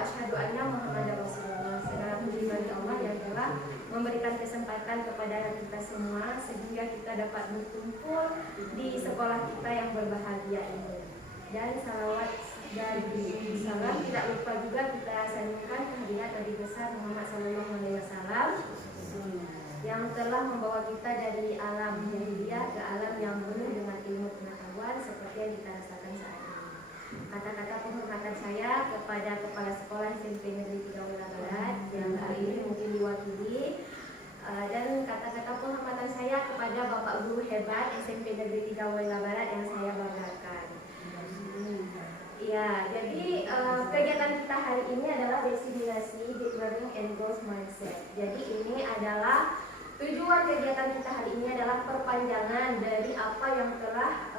asyhadu anna Muhammadar Rasulullah. Segala puji bagi Allah yang telah memberikan kesempatan kepada kita semua sehingga kita dapat berkumpul di sekolah kita yang berbahagia ini. Dan salawat dan salam tidak lupa juga kita sanjungkan kehadirat Nabi besar Muhammad SAW yang telah membawa kita dari alam jahiliyah ke alam yang penuh dengan ilmu pengetahuan seperti yang kita rasakan saat ini. Kata-kata penghormatan saya kepada Kepala Sekolah SMP Negeri 3 Wela Barat yang hari ini mungkin diwakili, dan kata-kata penghormatan saya kepada Bapak Guru hebat SMP Negeri 3 Wela Barat yang saya banggakan. Ya, jadi kegiatan kita hari ini adalah destinasi Deep Learning and Growth Mindset. Jadi ini adalah tujuan kegiatan kita hari ini adalah perpanjangan dari apa yang telah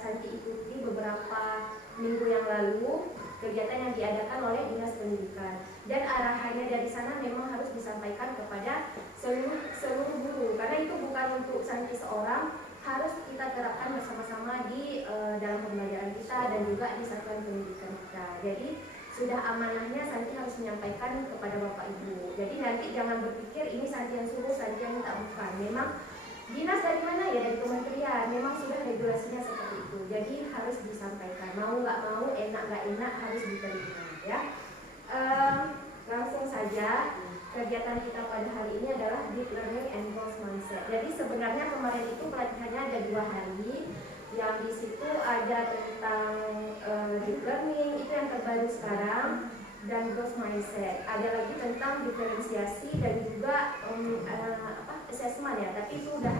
Santi ikuti beberapa minggu yang lalu, kegiatan yang diadakan oleh Dinas Pendidikan. Dan arahannya dari sana memang harus disampaikan kepada seluruh guru, karena itu bukan untuk Santi seorang, harus kita terapkan bersama-sama di dalam pembelajaran kita dan juga di satuan pendidikan kita. Jadi sudah amanahnya Santi harus menyampaikan kepada Bapak Ibu. Jadi nanti jangan berpikir ini Santi yang suruh, Santi yang minta, bukan. Memang dinas dari mana ya, dari kementerian, memang sudah regulasinya seperti itu. Jadi harus disampaikan, mau nggak mau, enak nggak enak harus diterima ya. Langsung saja. Kegiatan kita pada hari ini adalah Deep Learning and Growth Mindset. Jadi sebenarnya kemarin itu pelatihannya ada 2 hari, yang di situ ada tentang Deep Learning, itu yang terbaru sekarang, dan Growth Mindset. Ada lagi tentang diferensiasi dan juga assessment ya, tapi itu udah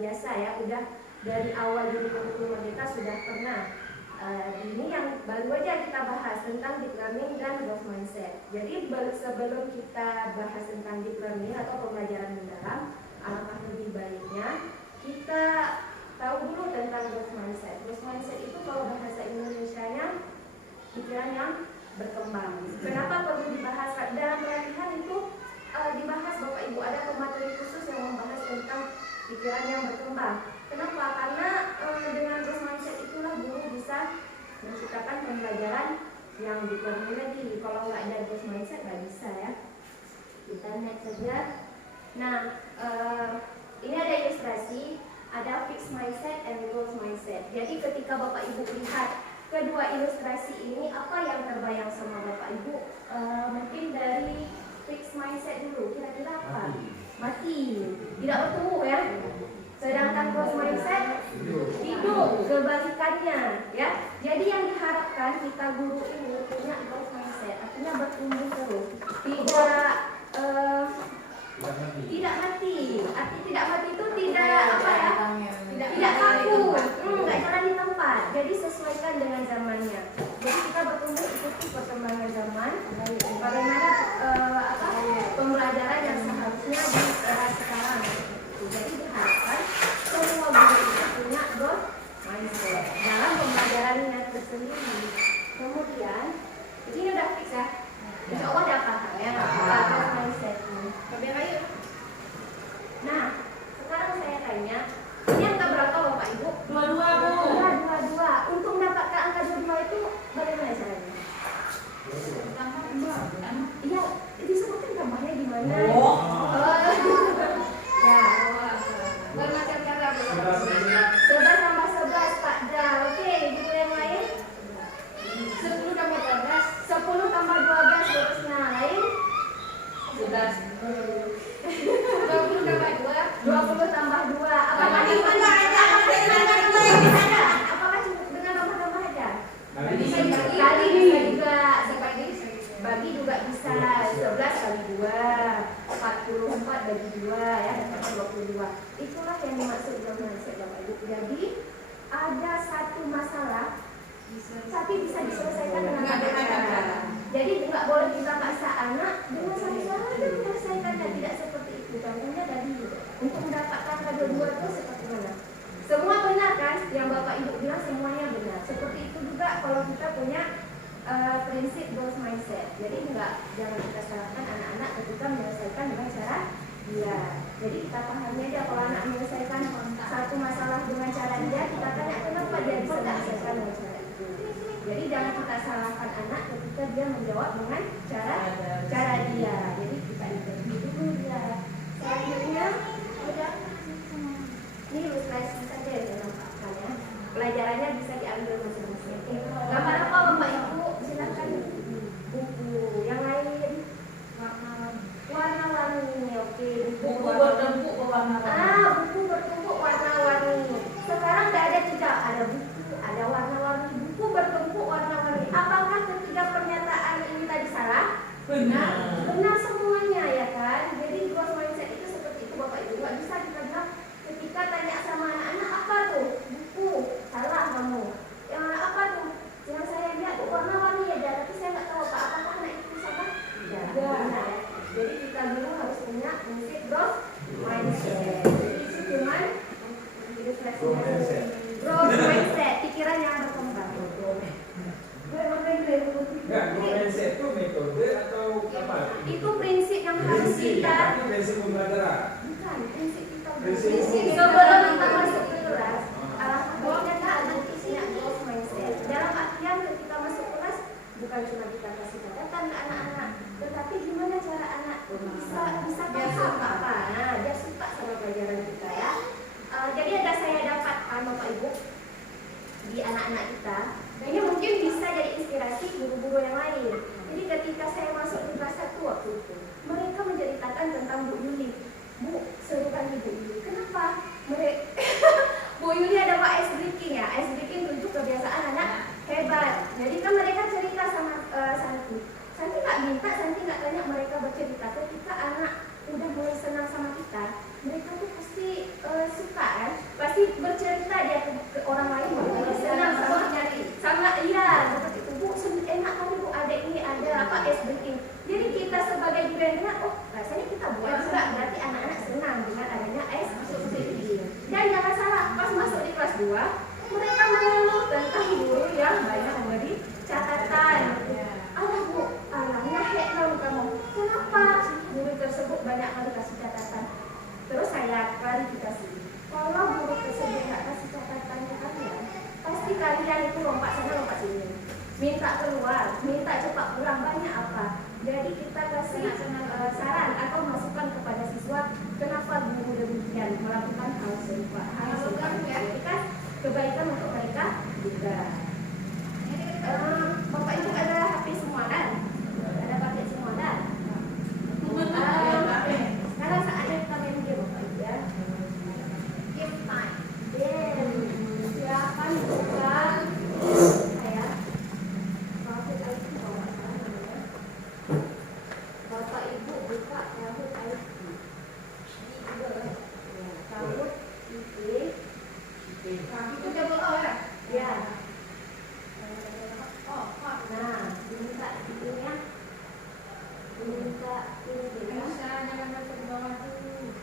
biasa ya, udah dari awal di kurikulum Merdeka sudah pernah. Ini yang baru aja kita bahas tentang Deep Learning dan Growth Mindset. Jadi sebelum kita bahas tentang Deep Learning atau pembelajaran mendalam, alangkah lebih baiknya kita tahu dulu tentang Growth Mindset. Growth Mindset itu kalau bahasa Indonesianya pikiran yang berkembang. Kenapa perlu dibahas? Dalam pelatihan itu dibahas Bapak Ibu, ada pemateri khusus yang membahas tentang pikiran yang berkembang. Kenapa? Karena dengan Growth Mindset itulah guru bisa menciptakan pembelajaran yang dipenuhi lagi. Kalau nggak ada Growth Mindset nggak bisa ya. Kita next saja. Nah, ini ada ilustrasi, ada Fixed Mindset and Growth Mindset. Jadi ketika Bapak Ibu lihat kedua ilustrasi ini, apa yang terbayang sama Bapak Ibu? Mungkin dari Fixed Mindset dulu, kira-kira apa? Mati, tidak bertumbuh ya. Sedangkan Growth Mindset hidup, kebalikannya ya. Jadi yang diharapkan kita guru ini punya Growth Mindset, artinya bertumbuh terus, tidak mati. Arti tidak mati itu tidak apa ya? Tidak kaku, nggak jalan di tempat. Jadi sesuaikan dengan zamannya. Jadi kita bertumbuh ikuti perkembangan zaman. Bagaimana pembelajaran yang seharusnya di era sekarang. Jadi diharapkan semua guru itu punya Growth Mindset dalam pembelajarannya tersendiri. Kemudian ini udah fix ya. Insya Allah udah paham ya Growth Mindset ini. Nah, sekarang saya tanya, ini angka berapa Bapak Ibu? 22 Bu. 22. Untuk mendapatkan angka 22 itu bagaimana caranya? Iya, disebutkan tambahnya gimana? Ya, bermacam cara. 11 tambah 11 Pak Dal. Oke, ibu yang lain? 10 tambah 12. 10 tambah 12 terusnya lain? 11. 20 tambah 2. 20 tambah 2. Apakah cuma Apakah cukup dengan tambah-tambah aja? Bisa dibagi juga. Bagi juga bisa. 11 kali 2. 44 bagi 2 ya, dapat 22. Itulah yang dimaksud Growth Mindset Bapak Ibu. Jadi ada satu masalah tapi bisa diselesaikan dengan banyak cara. Jadi nggak boleh kita paksa anak dengan satu cara aja menyelesaikannya, tidak seperti itu. Contohnya tadi untuk mendapatkan kedua itu seperti mana? Semua benar kan? Yang Bapak Ibu bilang semuanya benar. Seperti itu juga kalau kita punya prinsip Growth Mindset. Jadi jangan kita salahkan anak-anak ketika menyelesaikan dengan cara dia. Jadi kita pahami aja kalau anak menyelesaikan satu masalah dengan cara dia, kita tanya kenapa dia bisa menyelesaikan dengan cara itu. Jadi jangan kita salahkan anak ketika dia menjawab dengan cara dia. Jadi kita interview dulu dia. Selanjutnya udah ini ilustrasi saja ya nampakkan ya. Pelajarannya bisa diambil masing-masing. Gambar apa Bapak Ibu? Silakan buku. Yang lain warna-warni. Oke, buku bertumpuk warna-warni. Buku bertumpuk warna-warni. Sekarang tidak ada buku, ada warna-warni. Buku bertumpuk warna-warni. Apakah ketiga pernyataan ini tadi salah? Benar semuanya ya kan. Jadi growth mindset itu seperti itu Bapak Ibu. Gak bisa kita bilang ketika tanya sama anak-anak apa tuh? Buku. Salah kamu. Yang mana apa tuh? Yang saya lihat warna-warni ya, tapi saya nggak tahu apakah anak itu salah. Benar. Jadi kita dulu harus punya mindset growth mindset. Jadi itu cuman growth mindset, pikiran yang berkembang. Mindset itu metode atau apa? Itu prinsip yang harus kita. Prinsip pembelajaran. Bukan, prinsip kita. Prinsip sebelum kita masuk ke kelas, kita ada isinya growth mindset. Dalam artian ketika masuk kelas bukan cuma kita kasih catatan ke anak-anak, tetapi gimana cara anak bisa paham apa? Nah, dia suka sama pelajaran kita ya. Jadi ada saya dapatkan Bapak Ibu di anak-anak kita. Ini mungkin bisa jadi inspirasi guru-guru yang lain. Jadi ketika saya masuk di kelas 1 waktu itu, mereka menceritakan tentang Bu Yuli. Bu, serukan Ibu Yuli. Kenapa? Bu Yuli ada ice breaking ya. Ice breaking untuk kebiasaan anak hebat. Jadi kan mereka cerita sama Santi. Santi nggak tanya mereka bercerita. Ketika anak udah mulai senang sama kita, mereka tuh pasti suka kan, pasti bercerita dia ke orang lain bahwa senang sama iya seperti itu. Bu, enak kali Bu, ada ini ada apa ice breaking. Jadi kita sebagai guru yang dengar, oh rasanya kita buat juga, berarti anak-anak senang dengan adanya ice breaking. Dan jangan salah, pas masuk di kelas 2 mereka mengeluh tentang guru yang banyak memberi catatan. Allah Bu, alangnya hekno kamu. Kenapa guru tersebut banyak kali kasih catatan? Terus saya klarifikasi, kalau guru tersebut nggak kasih catatan ke kalian, pasti kalian itu lompat sana lompat sini, minta keluar, minta cepat pulang, banyak apa. Jadi kita kasih saran atau masukan kepada siswa, kenapa guru demikian melakukan hal serupa. Jadi kan kebaikan untuk mereka juga. Bapak Ibu ada HP semua kan? Ada pakai semua kan? Sekarang saatnya kita main game Bapak Ibu ya. Game time. Silakan buka saya. Bapak Ibu buka Yahoo IT. Yahoo IT. Itu double O ya? Ya. Nah, diminta ini ya. Diminta ini ya. Jangan masuk ke bawah dulu.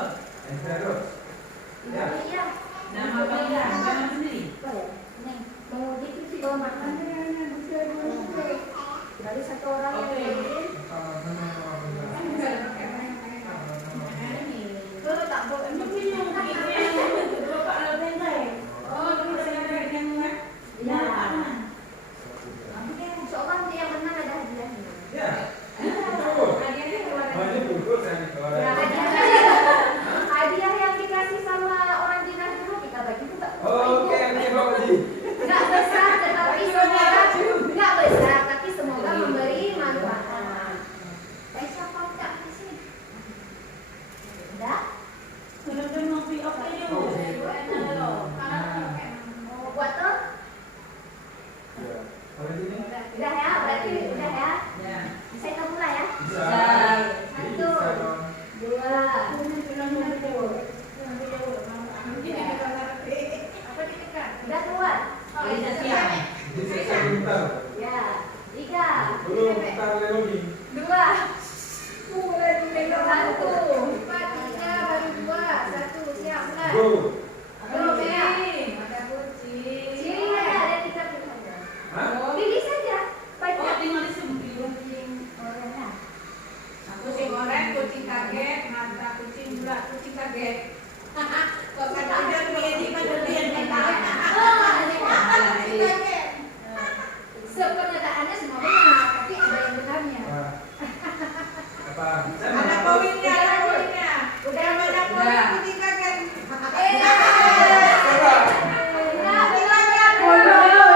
Terus. Ya. Iya. Nama panggilan, nama sendiri. Apa ya? Neng, menguji itu sih bawa makan. Dari satu orang yang bikin. Tuh tak boleh. Ya. Seorang dia yang menang ada hadiahnya. Ya. Betul. Banyak buku saya Ya, hadiah yang dikasih sama orang dinas dulu kita bagi juga. Oke, Pak Haji. Nggak besar tetapi semoga nggak besar tapi semoga memberi manfaat. Siapa cak di sini? Udah? Mau buat tuh? Ya. Kalau di sini Udah ya, berarti udah ya. Bisa kita mulai ya? bisa. Satu, dua, udah keluar. Bisa sebentar. Ya, tiga, Belum kita lagi. dua, satu, empat, tiga, baru dua, satu, siap, mulai. Go. Belum ya? Cirinya ada tiga pilihannya. Hah? Pilih saja. Banyak. Kucing oranye, kucing kaget, mata kucing bulat, kucing kaget. Kok kata dia begini kan berlian kan tahu. Sepenetaannya semua benar, tapi ada yang benarnya. Apa? Ada poinnya, ada poinnya. Udah Yang banyak poin kucing kaget. Enggak, benarnya.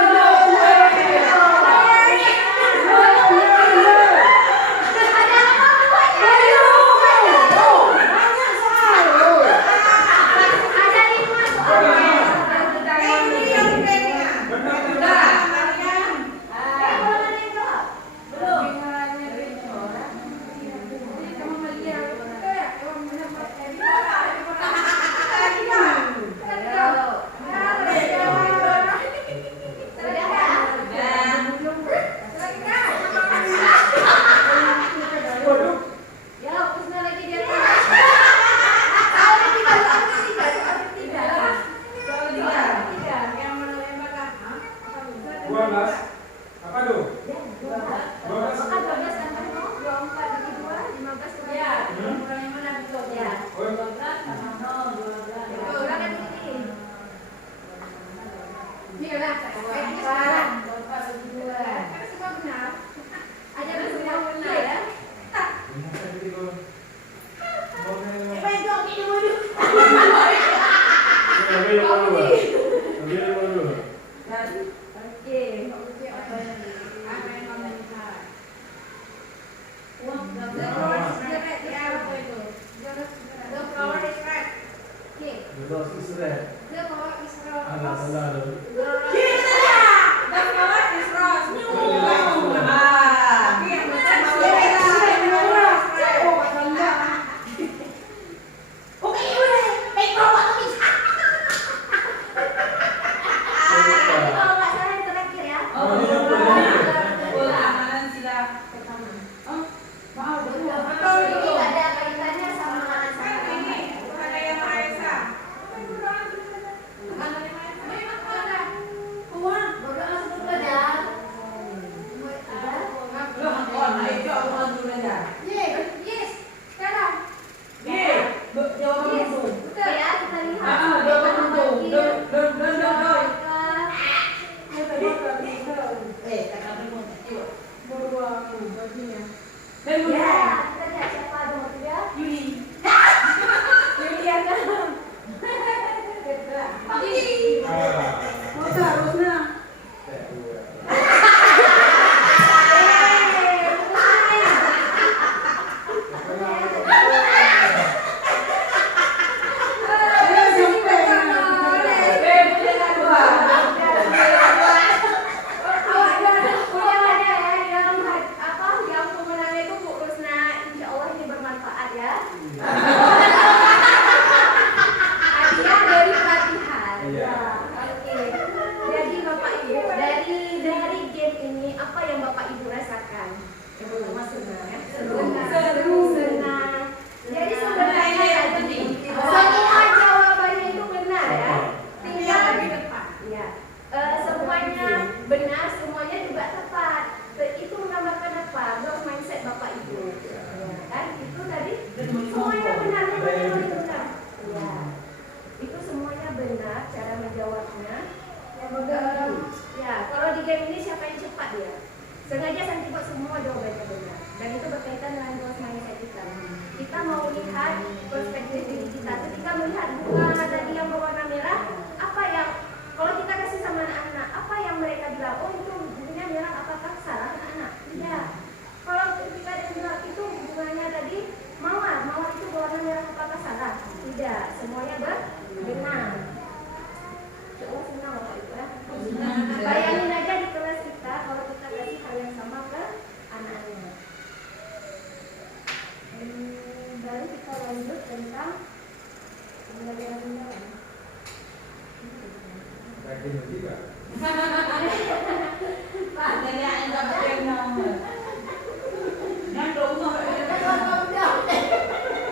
Ada lima soalnya. Ini yang trennya. Udah, kalian. Belum ada yang jawab. Belum. Sudah ya? Waduh. Ya, hapusnya lagi biar soalnya tiga. Yang menembak kan? 12. Apa tuh? Ya, 12. Maka 12 kan kan mau 24 bagi 2, 15 kurang Ya, 2. kurang yang mana betul? Ya. Oh, 12 sama 0, 12. Kurang kan ini. Ini lah, Sekarang 24 bagi 2. kan semua benar. Ada semua benar ya. ini tadi itu. Boleh. Oke. Apa yang kamu lihat? The flower is red. Ya, apa itu? The flower is red. Oke. The flower is red. The flower is rose. Tapi yang benar Kalau nggak salah yang terakhir ya. amalan sila pertama. Mau betul. Ini nggak ada kaitannya sama Ini bukan yang Maesa. Uang, bodoh langsung dulu aja. semuanya benar. Coba senang Bapak Ibu ya. Bayangin aja di kelas kita kalau kita kasih hal yang sama ke anak-anak. Baru kita lanjut tentang pembelajaran mendalam. Lagi nanti Pak. Pak, jadi yang dapat yang nomor. Yang rumah ada orang jauh.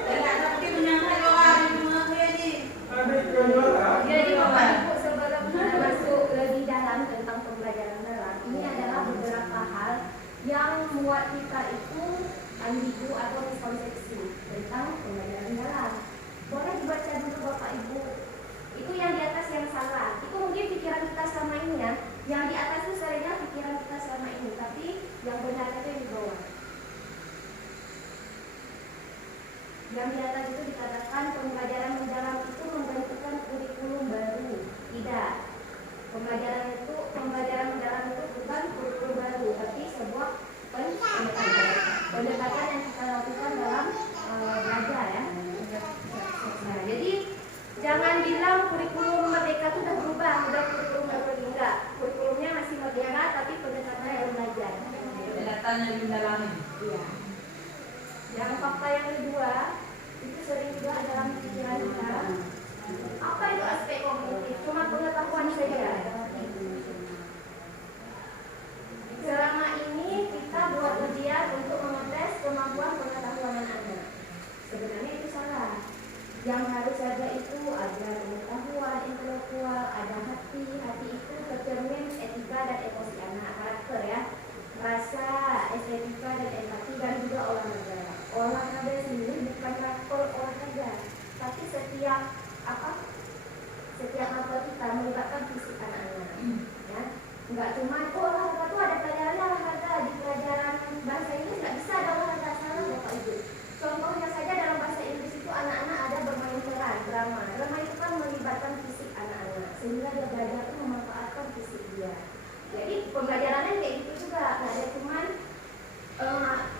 Jadi ada pergi menyangka orang di rumah dia ni. Ada juara. Jadi Bapak Ibu sebelum kita masuk lebih dalam tentang pembelajaran mendalam, ini adalah beberapa hal yang membuat kita itu ambigu atau miskonsepsi tentang pembelajaran mendalam. Boleh dibaca dulu Bapak Ibu. Itu yang di atas yang salah. Itu mungkin pikiran kita selama ini ya. Yang di atas itu seringnya pikiran kita selama ini, tapi yang benar itu yang di bawah. Yang di atas itu dikatakan pembelajaran mendalam itu membentukkan kurikulum baru. Tidak. Pembelajaran mendalam itu bukan kurikulum baru, tapi sebuah pendekatan yang kita lakukan dalam belajar ya. Nah, jadi jangan bilang kurikulum merdeka itu udah berubah, udah kurikulum baru lagi enggak. Kurikulumnya masih merdeka, tapi pendekatannya yang belajar. Pendekatannya di dalam. Iya. Yang fakta yang kedua itu sering juga dalam pikiran kita. Apa itu aspek kognitif? Cuma pengetahuan saja. Selama ini kita buat ujian untuk mengetes kemampuan pengetahuan anak-anak. Sebenarnya itu salah. Yang harus ada itu ada pengetahuan intelektual, ada hati. Hati itu tercermin etika dan emosi anak, karakter ya, rasa, estetika dan empati, dan juga olahraga. Olahraga sendiri bukan level olahraga, tapi setiap apa kita melibatkan fisik anak-anak. Ya, nggak cuma olahraga tuh ada pelajarannya olahraga di pelajaran bahasa Inggris nggak bisa ada olahraga salah Bapak Ibu. Contohnya saja dalam bahasa Inggris itu anak-anak ada bermain peran, drama. Drama itu kan melibatkan fisik anak-anak sehingga dia belajar itu memanfaatkan fisik dia. Jadi pembelajarannya kayak gitu juga, nggak ada cuman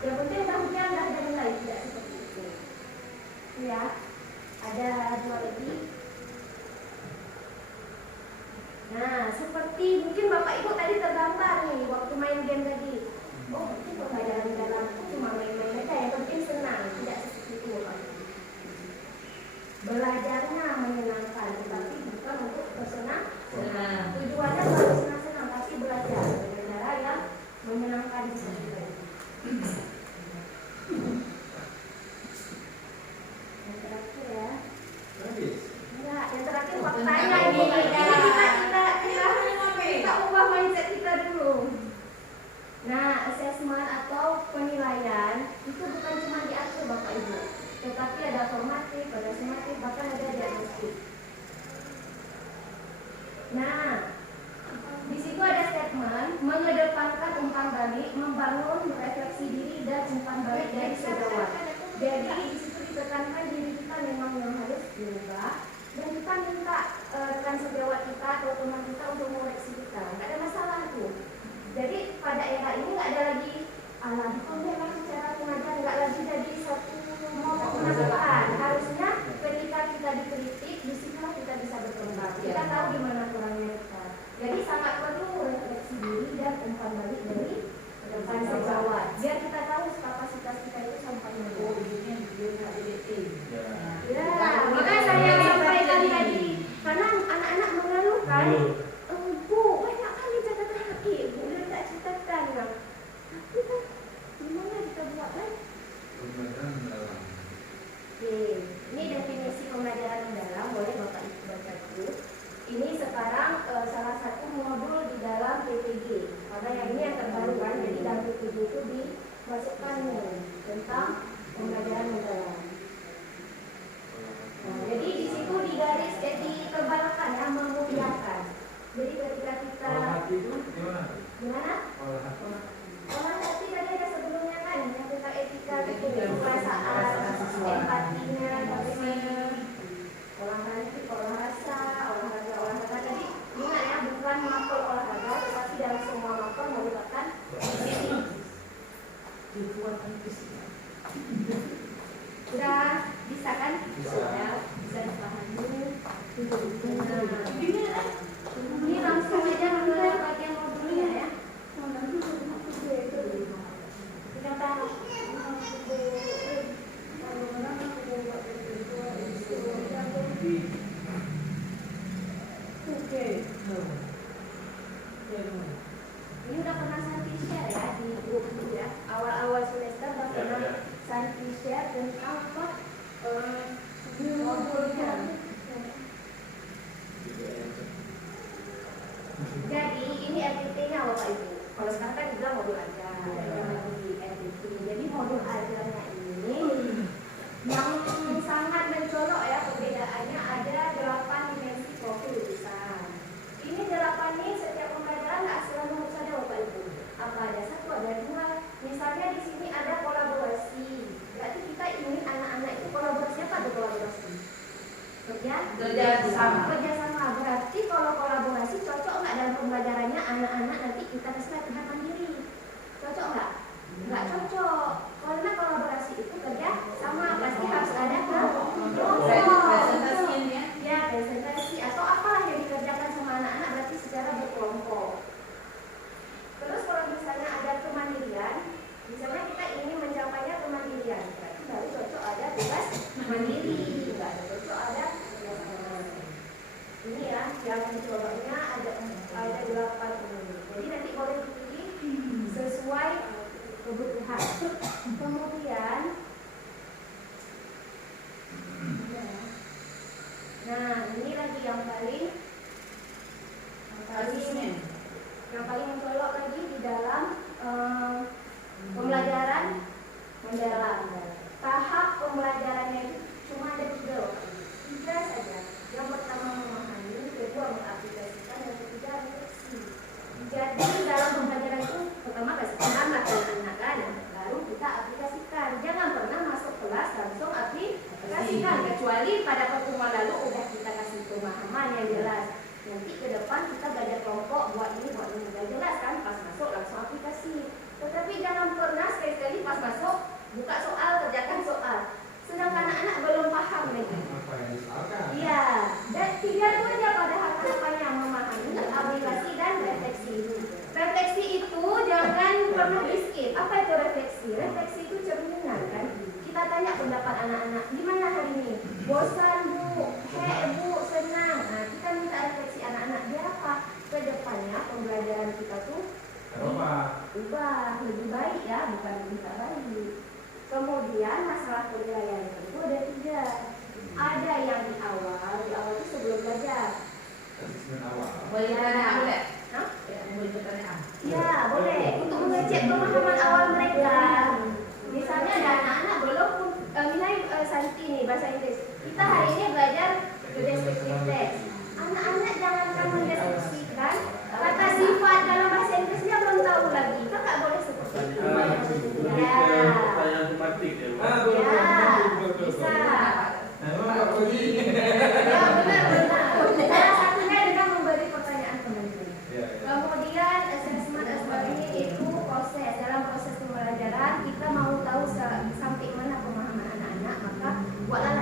yang penting udah mulai tidak seperti itu. Ya, ada dua lagi. Nah, seperti mungkin Bapak Ibu tadi tergambar nih waktu main game tadi. Oh, itu pembelajaran dalam itu cuma main-main aja, yang penting senang, tidak seperti itu Bapak Ibu. Belajarnya menyenangkan, tetapi bukan untuk bersenang. Tujuannya bukan senang-senang, tapi belajar dengan cara yang menyenangkan seperti itu. Yang terakhir ya. Habis. Enggak, yang terakhir faktanya ini. Kita ubah mindset kita dulu. Nah, assessment atau penilaian itu bukan cuma diatur Bapak Ibu, tetapi ada formatif, ada sumatif, bahkan ada diagnostik. Nah, di situ ada statement mengedepankan umpan balik, membangun refleksi diri dan umpan balik dari sejawat. Jadi di situ ditekankan diri kita memang yang harus diubah, dan kita minta rekan sejawat kita atau teman kita untuk mengoreksi kita. Nggak ada masalah tuh. Jadi pada era ini nggak ada lagi alam memang secara pengajar nggak lagi jadi satu penampilan. Harusnya ketika kita dikritik, di situ kita bisa berkembang. Kita tahu di mana kurangnya kita. Jadi sangat perlu refleksi diri dan umpan balik dari rekan sejawat. Biar kita tahu kapasitas kita itu sampai mana. Ya, makanya saya sampaikan tadi, karena anak-anak mengeluhkan, Bu, banyak kali catatan kaki, Bu tak ceritakan. Tapi kan, gimana kita buat kan? Pembelajaran mendalam. Oke, ini definisi pembelajaran mendalam, boleh Bapak Ibu baca dulu. Ini sekarang salah satu modul di dalam PPG. Karena yang ini yang terbaru kan, jadi dalam PPG itu dimasukkan tentang pembelajaran mendalam. Nah, jadi di situ di garis ditebalkan ya, memuliakan. Jadi ketika kita Kalau hati itu gimana? gimana? Kalau hati. Olah hati tadi ada sebelumnya kan, yang tentang etika, perasaan, empatinya, bagaimana olahraga, olahraga, olahraga tadi. Ingat ya, bukan mapel olahraga, tetapi dalam semua mapel melibatkan fisik. Sudah bisa kan? Bisa. Sudah bisa dipahami. ya. Kerjasama. Kerjasama berarti kalau kolaborasi cocok nggak dalam pembelajarannya anak-anak nanti kita kasih latihan mandiri. Cocok nggak? Nggak cocok. Karena kolaborasi itu kerja sama pasti harus ada Presentasiin ya. ya presentasi atau apalah yang dikerjakan sama anak-anak berarti secara berkelompok. Terus kalau misalnya ada kemandirian, misalnya kita ingin mencapainya kemandirian, berarti baru cocok ada tugas mandiri, nggak ada cocok ada kerjasama. Ini ya yang mencobanya ada 8 ini. Jadi nanti boleh dipilih sesuai kebutuhan. Kemudian, nah ini lagi yang paling mencolok lagi di dalam pembelajaran mendalam. Tahap pembelajarannya itu cuma ada 3 saja. Yang pertama memahami, kedua mengaplikasikan, dan ketiga refleksi. Jadi dalam pembelajaran itu pertama kasih paham lah anak kan, baru kita aplikasikan. Jangan pernah masuk kelas langsung aplikasikan, kecuali pada pertemuan lalu udah kita kasih pemahaman yang jelas. Nanti ke depan kita belajar kelompok, buat ini udah jelas kan, pas masuk langsung aplikasi. Tetapi jangan pernah sekali-kali pas masuk buka soal, kerjakan soal, sedangkan anak-anak belum paham lagi. Apa yang disalahkan? Iya, dan 3 itu aja pada harapannya memahami, aplikasi dan refleksi. Refleksi itu jangan pernah di-skip. Apa itu refleksi? Refleksi itu cerminan kan. Kita tanya pendapat anak-anak, gimana hari ini? Bosan bu, bu, senang. Nah, kita minta refleksi anak-anak. Biar apa? Kedepannya pembelajaran kita tuh ubah lebih baik ya, bukan lebih tak baik. Kemudian masalah penilaian itu ada 3. Ada yang di awal itu sebelum belajar. Asesmen awal. Boleh tanya boleh? Hah? Boleh pertanyaan. Ya, boleh. Untuk mengecek pemahaman awal mereka. Misalnya ada anak-anak belum nilai Santi nih bahasa Inggris. Kita hari ini belajar descriptive text. Anak-anak jangankan mendeskripsikan kata sifat dalam bahasa Inggrisnya belum tahu lagi. Kakak boleh seperti itu. Ya. Pertanyaan tematik ya. Bisa. Memang Pak Budi. Ya, benar. Salah satunya dengan memberi pertanyaan teman-teman. Ya. Kemudian assessment sebagai itu proses. Dalam proses pembelajaran kita mau tahu sampai mana pemahaman anak-anak, maka buatlah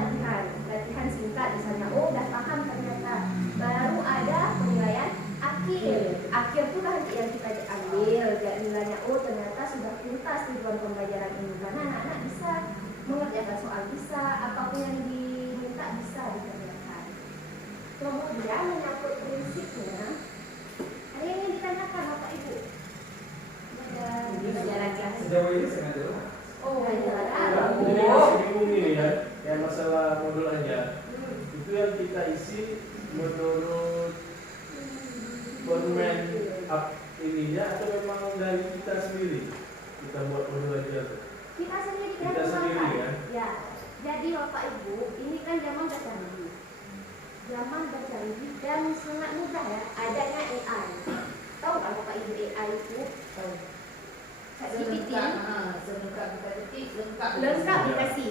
latihan singkat misalnya. Oh, udah paham ternyata. Baru ada penilaian akhir itu kan yang kita ambil nilainya. Oh, ternyata sudah tuntas tujuan pembelajaran ini, karena anak-anak bisa mengerjakan soal, bisa apapun yang diminta bisa dikerjakan. Kemudian menyangkut prinsipnya, ada yang ingin ditanyakan Bapak Ibu? Sejauh ini sangat jelas. Oh, Jadi ada. masih bingung ini ya, yang masalah modul aja. Itu yang kita isi menurut konven ininya atau memang dari kita sendiri? Kita buat modul aja. Kita sendiri kan Kita sendiri kembangkan. ya. Ya. Jadi Bapak Ibu, ini kan zaman bercanggih. Zaman bercanggih dan sangat mudah ya. Adanya AI. Tahu kan Bapak Ibu AI itu? Tahu. ChatGPT. Selengkap kita ketik, lengkap. Lengkap dikasih.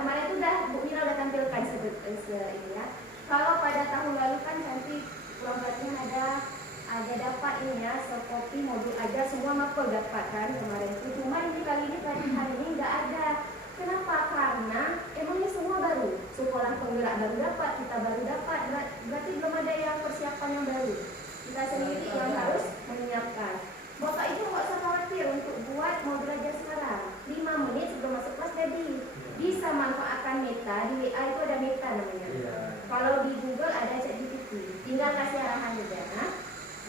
Kemarin itu Bu Mira udah tampilkan ini ya. Kalau pada tahun lalu kan nanti kurang lebih ada dapat ini ya, seperti modul aja semua mapel dapat kan kemarin itu. Cuma ini kali ini pelatihan ini nggak ada. Kenapa? Karena emang ini semua baru. Sekolah penggerak baru dapat, kita baru dapat. Berarti belum ada yang persiapan yang baru. Kita sendiri yang harus menyiapkan. Bapak Ibu nggak usah khawatir untuk buat modul aja sekarang. 5 menit sebelum masuk kelas jadi. Bisa manfaatkan Meta, di WA itu ada Meta namanya. Iya. Kalau di Google ada ChatGPT. Tinggal kasih arahan juga.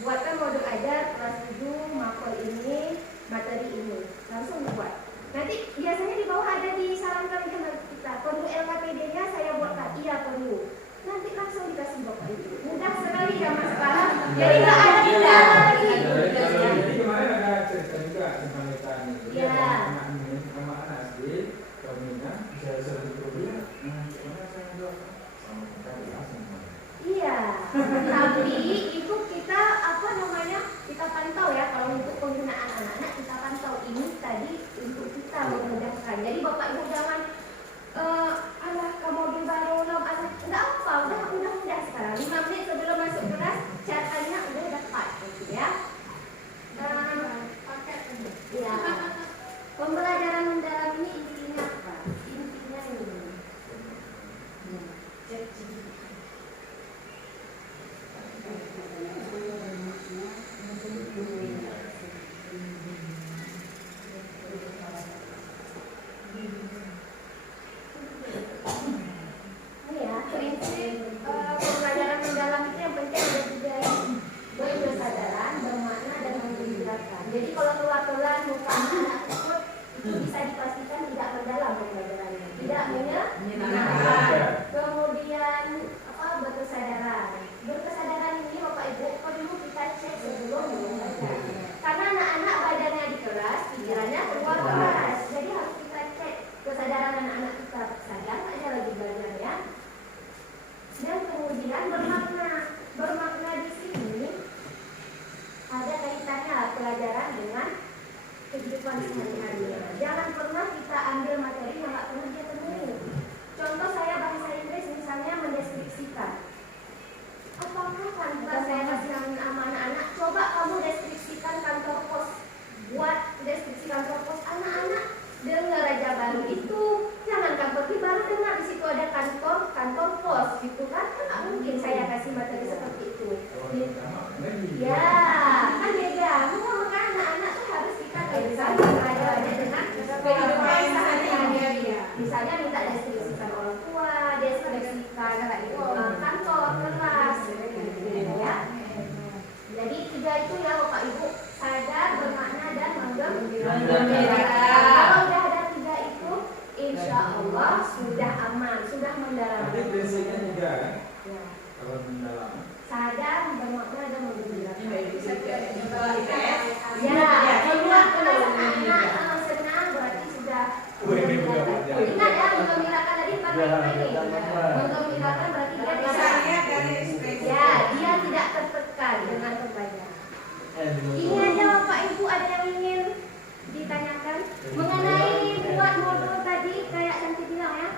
Buatkan modul ajar kelas 7, mapel ini, materi ini. Langsung dibuat. Nanti biasanya di bawah ada disarankan kita. Perlu LKPD-nya saya buatkan. Iya perlu. Nanti langsung dikasih Bapak Ibu. Mudah sekali zaman sekarang. Jadi nggak ada kendala lagi. Jadi kemarin ada cerita juga tentang kita ini. Jadi Iya. ada anak SD, Romina, bisa satu problem. Gimana saya jawab? Sama kita langsung. Iya. Tapi itu kita kita pantau ya. Kalau untuk penggunaan anak-anak kita pantau ini tadi untuk kita memudahkan. Jadi Bapak Ibu jangan alah kamu modul baru nggak apa dikasih materi seperti itu. Kalau pertama lagi. Ya, kan beda. Maka anak-anak tuh harus kita kaitkan pelajarannya dengan kehidupan sehari-hari. Misalnya minta deskripsikan orang tua, deskripsikan kantor, kelas, gitu ya. Jadi 3 itu ya Bapak Ibu, sadar, bermakna dan menggembirakan. Kalau udah ada 3 itu, insya Allah sudah aman, sudah mendalam. Tapi prinsipnya juga kan? Ya. Kalau mendalam. Sadar, bermakna dan menggembirakan. Ya, Ya, kedua anak senang berarti sudah menggembirakan. Ingat ya, menggembirakan tadi bukan main-main. Menggembirakan berarti dia bisa. Ya, dia tidak tertekan dengan pembelajaran. Ini aja Bapak Ibu ada yang ingin ditanyakan mengenai buat modul tadi kayak Santi bilang ya.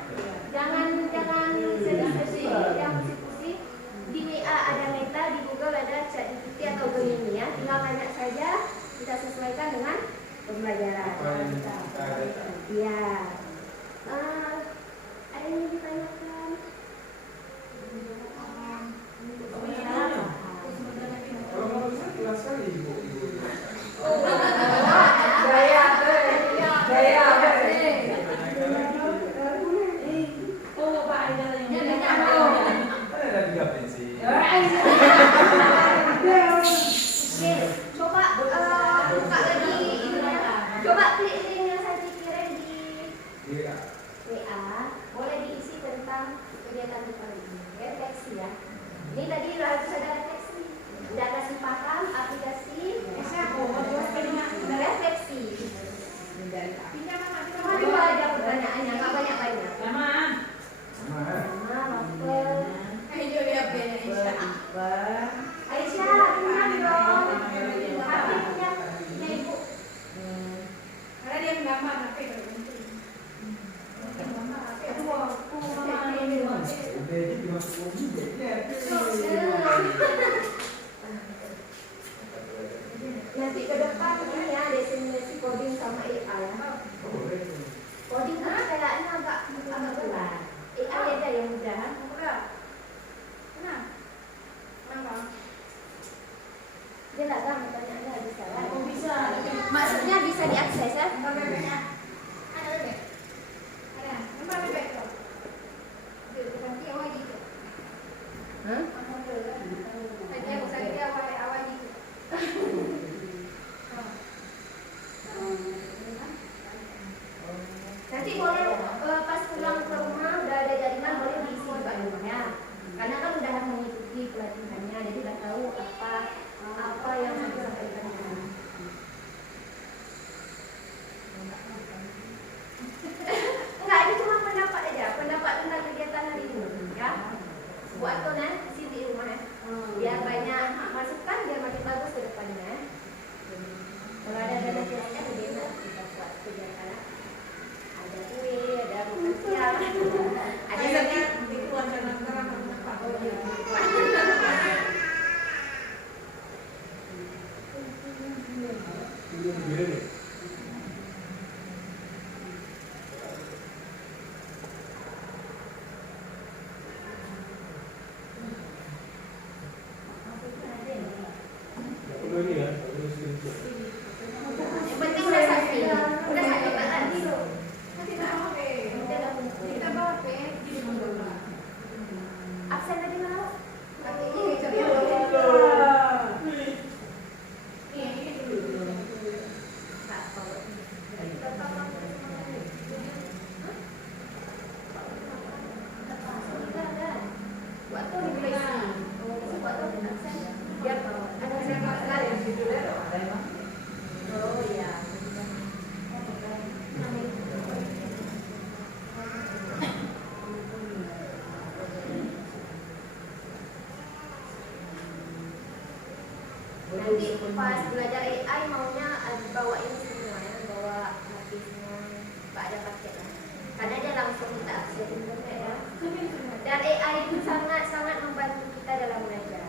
Jangan sedih-sedih, jangan pusing-pusing. Di WA ada Meta, di Google ada ChatGPT atau Gemini ya. Tinggal tanya saja, kita sesuaikan dengan pembelajaran. Apa yang kita ada? Iya. Ada yang ditanyakan? Kalau menurut saya jelas sekali ibu. Ada 3 prinsip. Coba buka lagi ininya. Coba klik link yang saya kirim di Iya. WA. Boleh diisi tentang kegiatan kita ini. Refleksi ya. Ini tadi harus ada refleksi. Udah kasih paham aplikasi. Refleksi. Cuma 2 aja pertanyaannya, nggak banyak-banyak. Sama kan? Sama, Novel. Aisyah, punya dong. Tapi punya ibu. Udah itu dimasuk juga. Nanti ke depan ini ya destinasi coding sama AI ya. Coding kan kayaknya agak berat. AI aja yang mudah. Dia nggak tahu pertanyaannya bisa. Maksudnya bisa diakses ya? Hah? Nanti boleh pas pulang ke rumah udah ada jaringan boleh diisi juga di rumahnya. Karena kan udah mengikuti pelatihannya, jadi udah tahu apa yang harus disampaikan. Enggak, ini cuma pendapat aja, pendapat tentang kegiatan hari ini ya. Buat tuh isi di rumah ya. Biar banyak masukan, biar makin bagus ke depannya. Kalau ada dana lainnya lebih enak kita buat kegiatan. Ada kue, ada makan siang, ada yang penting udah sakti banget. Absen tadi mau? Buat tuh refleksi. Buat tuh absen. Biar ada sekali. Oh iya. Nanti pas belajar AI maunya bawa ini semua ya, bawa harddisknya, nggak ada paket ya. Karena dia langsung minta akses internet ya. Dan AI itu sangat membantu kita dalam belajar.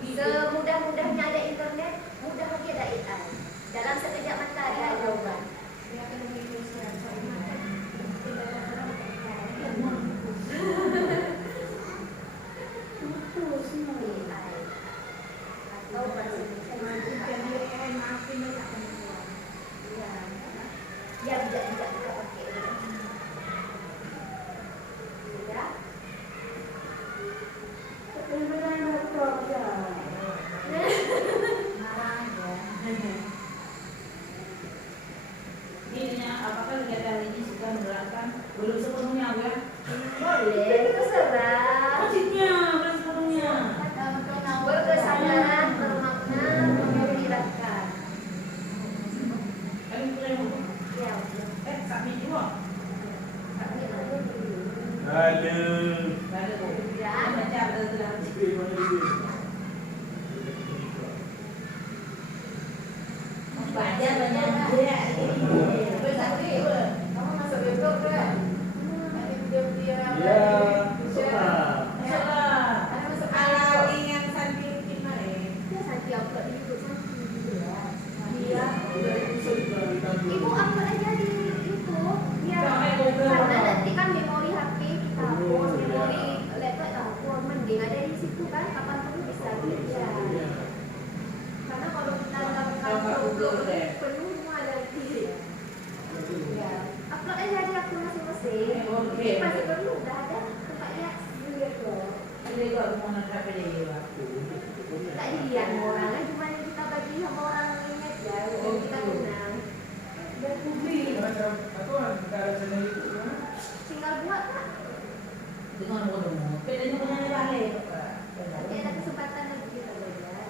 Semudah-mudahnya ada internet, mudah lagi ada AI. Dalam sekejap mata ada jawaban. Banyak dia. Kamu masuk YouTube kan? Dia Ya, pernah. Ada masuk Ala yang Santi kemarin. Dia Santi upload di YouTube Santi gitu ya. Dia Ibu Ibu upload aja di YouTube. Biar Sampai Google. karena nanti kan memori HP kita hapus, memori laptop hapus, mending ada di situ kan kapan pun bisa lihat. Karena kalau kita lakukan upload penuh semua ada di ya. Upload aja di akun masing-masing. Oke. Masih perlu udah ada tempatnya dilihat loh. Dia juga mau nangkap dia. Tak dilihat sama orang kan cuma yang kita bagi sama orang ini aja dan kita kenal. Dan publik tinggal buat kan. Dengan bodoh. Bedanya punya balik. Nanti ada kesempatan lagi kita belajar.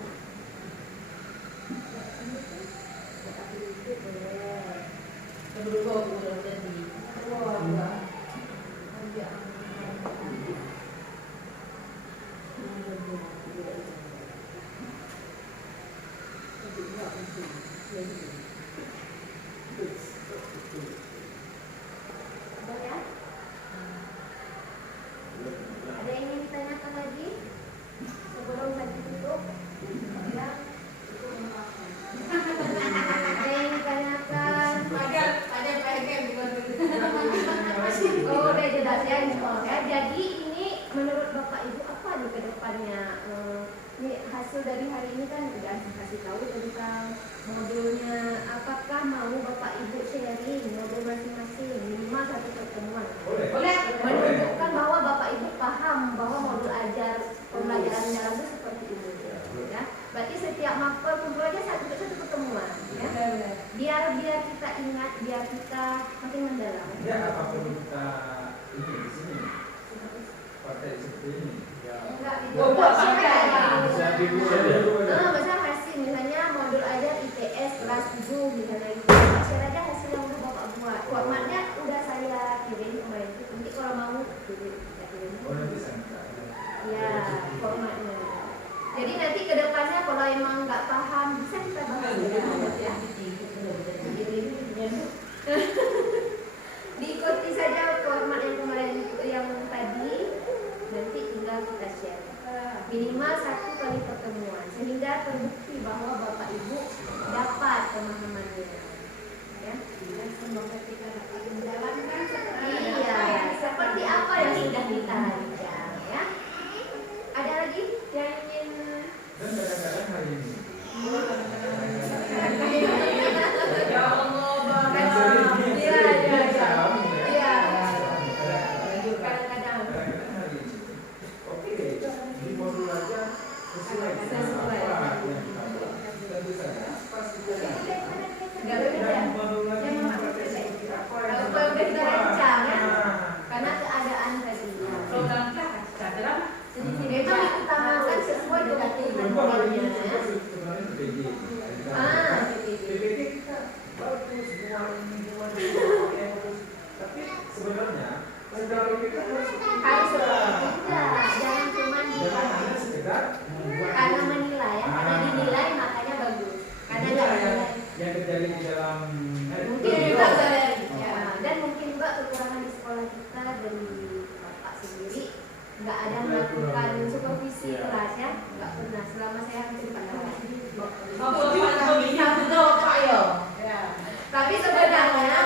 Tapi itu boleh. Kedua udah jadi. Wah. Ya? Ada yang ingin ditanyakan lagi sebelum saya tutup? Ya. Ada yang ingin ditanyakan? Ada pengen bukan Oh, udah jelas ya. Jadi ini menurut Bapak Ibu apa nih ke depannya? Ini hasil dari hari ini kan udah kasih tahu tentang modulnya. Apakah mau Bapak Ibu sharing modul masing-masing minimal satu pertemuan? boleh. Menunjukkan bahwa Bapak Ibu paham bahwa modul ajar pembelajaran dalam itu seperti ini. Ya, berarti setiap mapel kumpul aja satu pertemuan. Ya, biar kita ingat, biar kita makin mendalam. Ya, apa perlu kita ini di sini? Pakai seperti ini. Ya. Enggak, Buat share pakai. aja. Bisa dibuat. Misal hasil misalnya modul ajar IPS kelas 7 misalnya gitu. Share aja hasil yang udah Bapak buat. Formatnya udah saya kirim kemarin itu. Nanti kalau mau kirim. Oh, nanti saya minta. Ya, formatnya. Jadi nanti ke depannya kalau emang nggak paham bisa kita bahas ya. Diikuti saja format yang kemarin yang tadi. Nanti tinggal kita share. Minimal 1 kali pertemuan sehingga terbukti bahwa Bapak Ibu dapat pemahamannya. Ya. Semoga kita dapat menjalankan Seperti apa yang sudah kita rancang ya. Ada lagi yang ingin Dan kadang-kadang hari ini. Ya Allah, Kan sering ini, Iya, sering iya, ini, iya. sama, ya. Iya. Kadang-kadang Kadang-kadang hari ini. Oke, di modul aja sesuai dengan Sesuai. apa yang kita buat. Tentu saja pasti beda. nggak berbeda. Dan modul aja Yang pakai seperti apa yang Kalau kita udah kita rancang ya. Nah, Karena keadaan tadi. program cadra Itu diutamakan sesuai dengan contoh hari ini kebutuhannya. sebenarnya PPJ. PPJ kita bagus semua ini semua bagus. Tapi sebenarnya secara kita harus Harus seperti itu. Jangan cuma jangan hanya sekedar membuat karena menilai ya. Karena dinilai makanya bagus. Karena inilah nggak dinilai. yang terjadi di dalam Mungkin juga sadari. Ya. Dan mungkin juga kekurangan di sekolah kita dan di Bapak sendiri nggak ada melakukan supervisi kelas ya. Nggak pernah selama saya hampir 4 tahun. apa bisa betul Pak yo. Tapi sebenarnya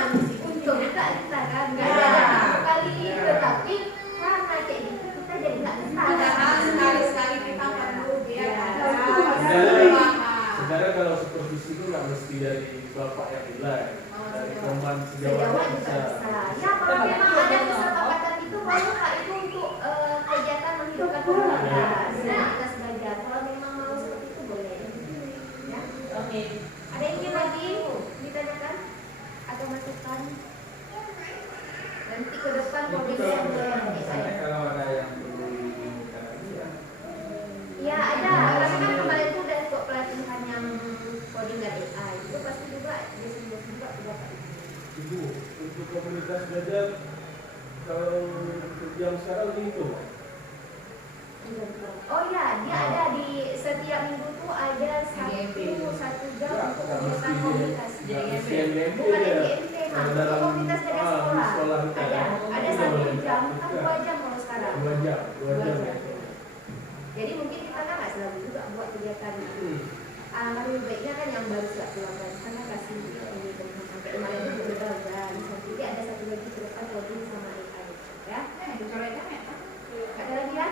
untuk kita kan nggak ada satu kali tetapi karena kayak gitu kita jadi nggak kenal. Sekali-sekali kita perlu biar ada Sebenarnya kalau supervisi itu nggak mesti dari bapak yang nilai, dari teman sejawat Sejawat juga bisa. bisa. Ya kalau memang ada kesepakatan itu baru Kak itu untuk kegiatan menghidupkan komunitas. Nah kita belajar. Kalau memang mau seperti itu boleh. Ya. Oke. Ada yang ingin lagi ditanyakan atau masukan? Nanti ke depan itu komisi kalau yang mulai yang misalnya kalau ada yang perlu diminta lagi ya. Ya ada, karena kan kemarin itu udah ikut pelatihan yang coding dari AI itu pasti juga juga udah Pak. Ibu, untuk komunitas belajar kalau untuk yang sekarang itu komunitas. Nggak mesti MDMP Bukan ya. MDMP, Kalau nah, dalam komunitas di beda sekolah. sekolah kita Ada itu satu boleh jam, kan praktik, 2 jam kalau sekarang. 2 jam, 2 jam. Dua jam. Jadi mungkin kita kan nggak selalu juga buat kegiatan itu. Lebih baiknya kan yang baru siap pulang dari sana kasih ini sampai kemarin itu berbeda. Jadi ada satu lagi ke depan lagi sama adik-adik ya. Itu coretnya Ada lagi ya?